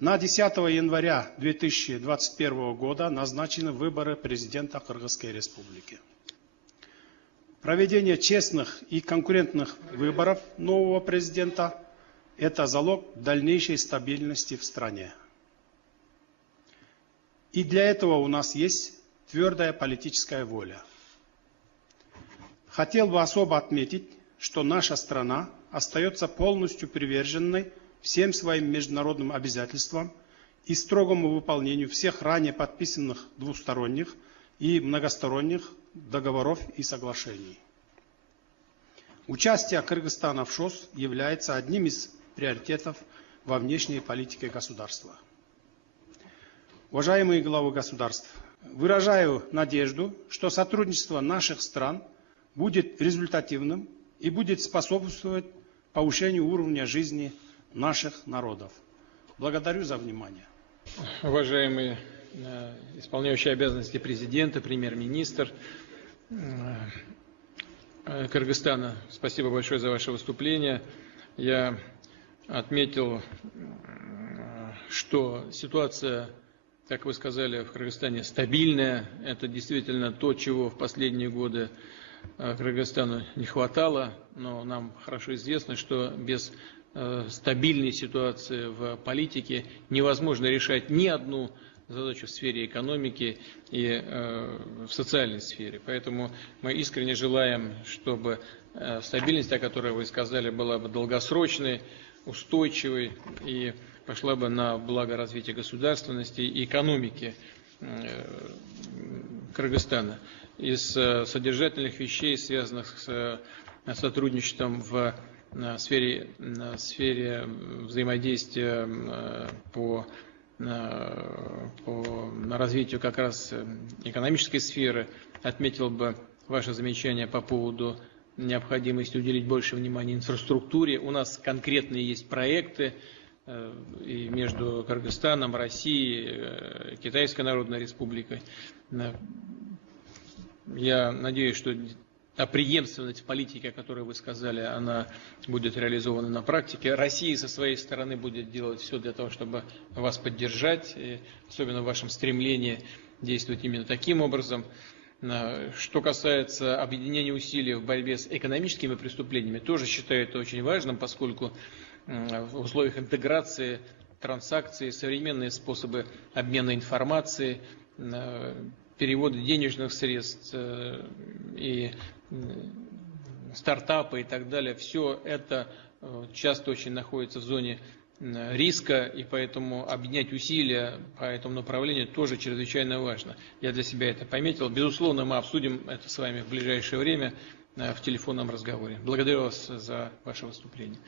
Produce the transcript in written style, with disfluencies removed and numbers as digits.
На 10 января 2021 года назначены выборы президента Кыргызской Республики. Проведение честных и конкурентных выборов нового президента – это залог дальнейшей стабильности в стране. И для этого у нас есть твердая политическая воля. Хотел бы особо отметить, что наша страна остается полностью приверженной всем своим международным обязательствам и строгому выполнению всех ранее подписанных двусторонних и многосторонних договоров и соглашений. Участие Кыргызстана в ШОС является одним из приоритетов во внешней политике государства. Уважаемые главы государств, выражаю надежду, что сотрудничество наших стран будет результативным и будет способствовать повышению уровня жизни наших народов. Благодарю за внимание. Уважаемый исполняющий обязанности президента, премьер-министр Кыргызстана, спасибо большое за ваше выступление. Я отметил, что ситуация, как вы сказали, в Кыргызстане стабильная. Это действительно то, чего в последние годы Кыргызстану не хватало. Но нам хорошо известно, что без стабильной ситуации в политике невозможно решать ни одну задачу в сфере экономики и в социальной сфере. Поэтому мы искренне желаем, чтобы стабильность, о которой вы сказали, была бы долгосрочной, устойчивой и пошла бы на благо развития государственности и экономики Кыргызстана. Из содержательных вещей, связанных с сотрудничеством в сфере взаимодействия по развитию как раз экономической сферы, отметил бы ваше замечание по поводу необходимости уделить больше внимания инфраструктуре. У нас конкретные есть проекты и между Кыргызстаном, Россией, Китайской Народной Республикой. Я надеюсь, что та преемственность в политике, о которой вы сказали, она будет реализована на практике. Россия со своей стороны будет делать все для того, чтобы вас поддержать, и особенно в вашем стремлении действовать именно таким образом. Что касается объединения усилий в борьбе с экономическими преступлениями, тоже считаю это очень важным, поскольку в условиях интеграции транзакций, современные способы обмена информацией, перевода денежных средств и стартапы и так далее, все это часто очень находится в зоне риска, и поэтому объединять усилия по этому направлению тоже чрезвычайно важно. Я для себя это пометил. Безусловно, мы обсудим это с вами в ближайшее время в телефонном разговоре. Благодарю вас за ваше выступление.